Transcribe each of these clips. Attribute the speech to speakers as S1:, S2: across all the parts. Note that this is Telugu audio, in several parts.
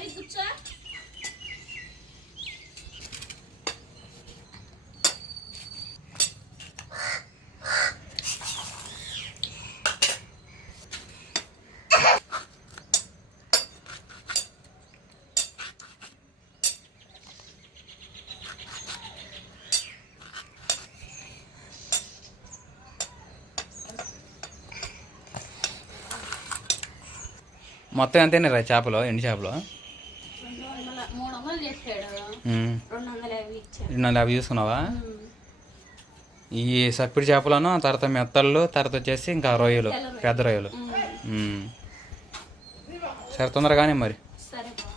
S1: సరి కూర్చో.
S2: మొత్తం ఎంతైనా రా చేపలు? ఎండి చేపలు
S1: రెండు వందల మూడు వందలు చేస్తాడు
S2: ఉమ్.
S1: రెండు వందల యాభై
S2: చూసుకున్నావా ఈ సప్పిడి చేపలను తర్వాత మెత్తళ్ళు తర్వాత వచ్చేసి ఇంకా రొయ్యలు పెద్ద రొయ్యలు. సరే తొందరగానే మరి.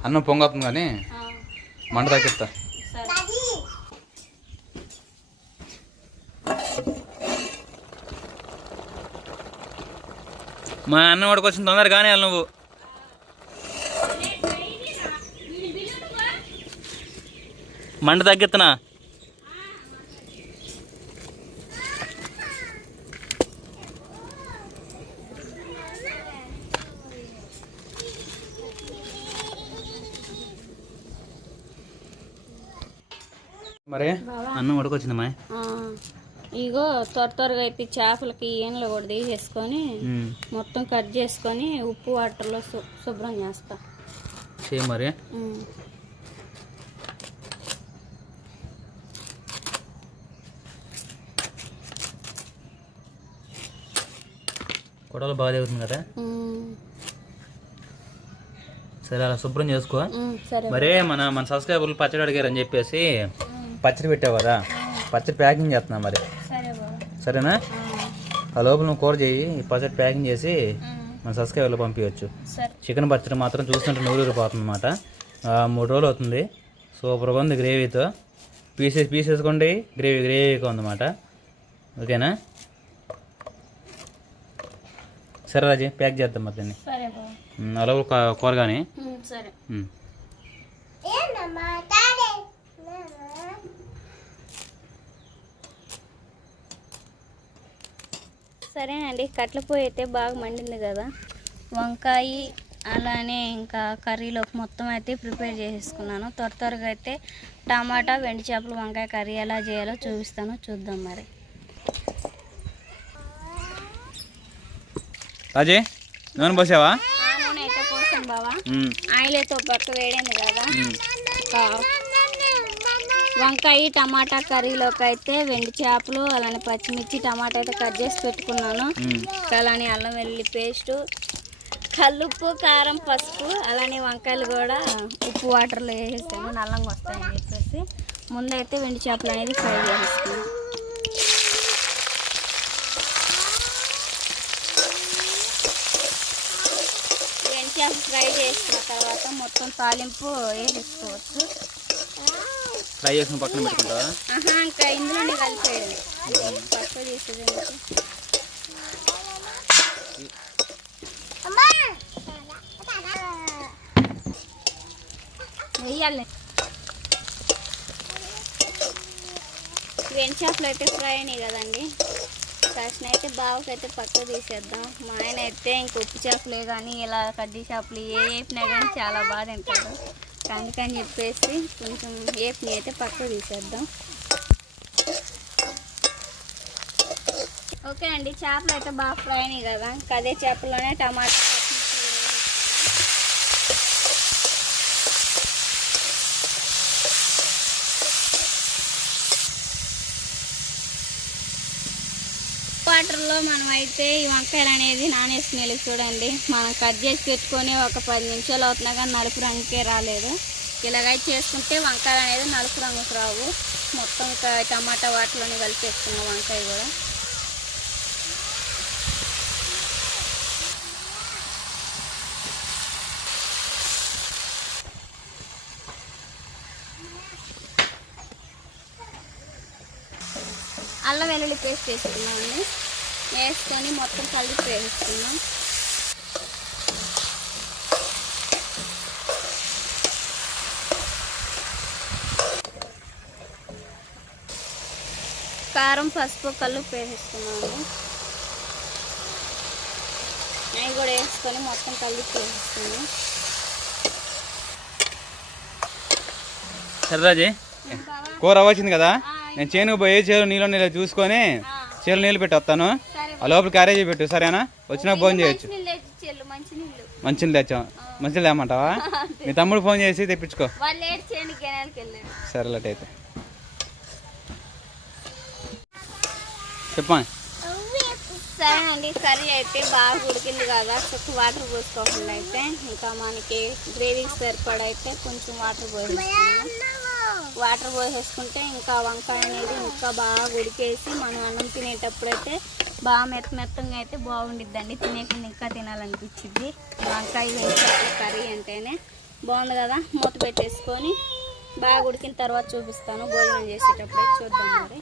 S2: అన్నం పొంగవుతుంది కానీ మంట తగ్గిస్తా. మా అన్నం వాడుకొచ్చిన తొందరగానే వెళ్ళి నువ్వు. మంట తగ్గిస్తున్నా మరి? అన్నం ఉడకొచ్చిందమ్మా
S1: ఇగో త్వర త్వరగా అయితే చేపలకి ఈనలు కూడా తీసేసుకొని మొత్తం కట్ చేసుకొని ఉప్పు వాటర్లో శు- శుభ్రం చేస్తా.
S2: చేయి మరి.
S1: ఉమ్.
S2: కొడవలు బాగా దిగుతుంది కదా. సరే అలా శుభ్రం చేసుకో. మరే మన మన సబ్స్క్రైబర్లు పచ్చడి అడిగారు అని చెప్పేసి పచ్చడి పెట్టావు కదా? పచ్చడి ప్యాకింగ్ చేస్తున్నా మరి. సరేనా? ఆ లోపల నువ్వు కూర చేయి ఈ పచ్చడి ప్యాకింగ్ చేసి మన సబ్స్క్రైబర్లు పంపించవచ్చు. చికెన్ పచ్చడి మాత్రం చూస్తుంటే నూరిపోతుంది అనమాట మూడు రోజులు అవుతుంది. సూపర్గా ఉంది గ్రేవీతో. పీసెస్ పీసేసుకోండి గ్రేవీ గ్రేవీగా ఉందన్నమాట. ఓకేనా? సరే రాజీ ప్యాక్ చేద్దాం మరి దీన్ని.
S1: సరే బాబు
S2: ఉమ్, ఆ లోపల కూ- కూర కానీ
S1: ఉమ్, సరే. సరేనండి కట్ల పొయ్యి అయితే బాగా మండింది కదా. వంకాయ అలానే ఇంకా కర్రీలోకి మొత్తం అయితే ప్రిపేర్ చేసేసుకున్నాను. త్వర త్వరగా అయితే టమాటా వెండి చేపలు వంకాయ కర్రీ ఎలా చేయాలో చూపిస్తాను. చూద్దాం మరి.
S2: రాజీ నూనె పోసావా?
S1: ఆయిల్ అయితే పక్క వేడింది కదా. వంకాయ టమాటా కర్రీలోకి అయితే వెండి చేపలు అలానే పచ్చిమిర్చి టమాటా అయితే కట్ చేసి పెట్టుకున్నాను. అలానే అల్లం వెల్లుల్లి పేస్టు కల్లుప్పు కారం పసుపు అలానే వంకాయలు కూడా ఉప్పు వాటర్లో వేసేసాను. నల్లంగా వస్తాయని చెప్పేసి ముందైతే వెండి చేపలు అనేది ఫ్రై చేసేస్తాను చేపలు ఫ్రై చేసిన తర్వాత మొత్తం తాలింపు వేసేసుకోవచ్చు.
S2: ఫ్రై చేసుకుని పక్కన పెట్టుకుంటావా?
S1: ఆహా ఇంకా ఇందులోనే కలిపేయండి పక్క వెండి చేపలు అయితే ఫ్రై అయినాయి కదండి. ఫస్ట్ అయితే బావకైతే పక్క తీసేద్దాం. మా ఆయన అయితే ఇంక ఉప్పు చేపలే కానీ ఇలా కడ్డీ చేపలు ఏ వేపినా కానీ చాలా బాగా తింటాడు. అందుకని చెప్పేసి కొంచెం వేపిని అయితే పక్క తీసేద్దాం. ఓకే అండి చేపలు అయితే బాగా ఫ్రై అయినాయి కదా. ఇంకా అదే చేపల్లోనే టమాటా పచ్చిమిర్చి వేసేస్తాను. వాటర్లో మనం అయితే ఈ వంకాయలు అనేది నానేసుకునేది చూడండి. మనం కట్ చేసి పెట్టుకొని ఒక పది నిమిషాలు అవుతున్నా కానీ నలుపు రంగుకే రాలేదు. ఇలాగైతే చేసుకుంటే వంకాయలు అనేది నలుపు రంగుకు రావు. మొత్తం టమాటా వాటిలోనే కలిపేసుకున్న వంకాయ కూడా. అల్లం వెల్లుల్లి పేస్ట్ వేసుకున్నామండి. వేసుకొని మొత్తం కలిపి వేసుకున్నాం కారం పసుపు కల్లుపు వేసేసుకున్నాము అవి కూడా వేసుకొని మొత్తం కలిపి
S2: సరదాజీ కూర అవ్వచ్చింది కదా? నేను చేనుకు పోయి చేలు నీళ్ళు నీళ్ళు చూసుకొని చేలు నీళ్ళు పెట్టి వస్తాను. ఆ లోపల క్యారేజీ పెట్టు సరేనా? వచ్చినా ఫోన్ చేయొచ్చు.
S1: మంచినీళ్ళు తెచ్చి మంచినీళ్ళు
S2: తేమంటావా మీ తమ్ముడు ఫోన్ చేసి తెప్పించుకో.
S1: వాళ్ళు ఏడు చేయడానికి గెనాలకి వెళ్ళాడు.
S2: సరేలట అయితే. చెప్పా
S1: సరేనండి కర్రీ అయితే బాగా ఉడికింది కదా. చుట్టూ వాటర్ పోసుకోకుండా అయితే. ఇంకా మనకి గ్రేవీకి సరిపడా అయితే కొంచెం వాటర్ పోసేసుకున్నాం వాటర్ పోసేసుకుంటే ఇంకా వంకాయ అనేది ఇంకా బాగా ఉడికేసి మనం అన్నం తినేటప్పుడు అయితే బాగా మెత్త మెత్తంగా అయితే బాగుండిద్దండి. తినేకుండా ఇంకా తినాలనిపించింది. వంకాయ వేసి కర్రీ అంటేనే బాగుంది కదా? మూత పెట్టేసుకొని బాగా ఉడికిన తర్వాత చూపిస్తాను. భోజనం చేసేటప్పుడు చూద్దాం మరి.